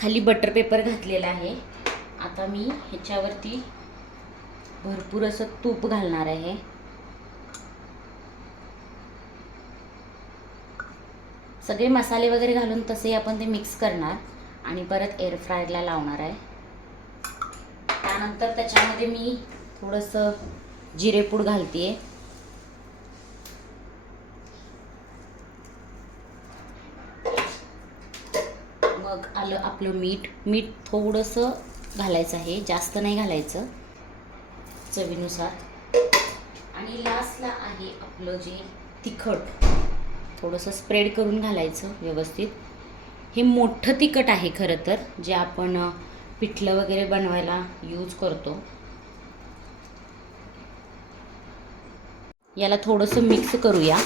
खाली butter paper घातलेला आहे. आता मी ह्याच्यावरती भरपूर असं तूप घालणार आहे. सगळे मसाले वगैरे घालून तसे आपण ते मिक्स करणार आणि परत एअर फ्रायरला लावणार आहे. त्यानंतर त्याच्यामध्ये मी थोडंसं जिरेपूड घालते. मग आलं आपलं मीठ थोडंसं घालायचं आहे, जास्त नाही घालायचं, चवीनुसार. आणि लास्टला आहे आपलं जे तिखट, थोडंसं स्प्रेड करून घालायचं व्यवस्थित. हे मोठं तिखट आहे खरं तर, जे आपण पिठलं वगैरे बनवायला यूज करतो. याला थोडंसं मिक्स करूया.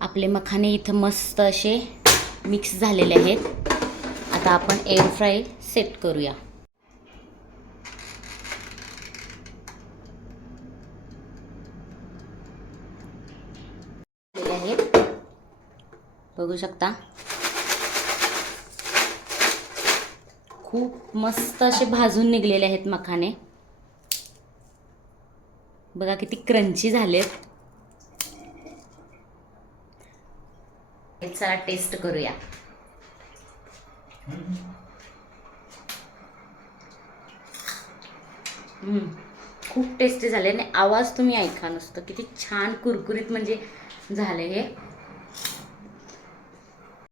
आपले मखाने इथं मस्त असे मिक्स झालेले आहेत. आता आपण एअर फ्राय सेट करूया. बघू शकता खूप मस्त असे भाजून निघलेले आहेत मखाने. बघा किती क्रंची झालेत. चला टेस्ट करूया. खूप टेस्टी झाले आणि आवाज तुम्ही ऐका नुसतं किती छान कुरकुरीत म्हणजे झाले हे.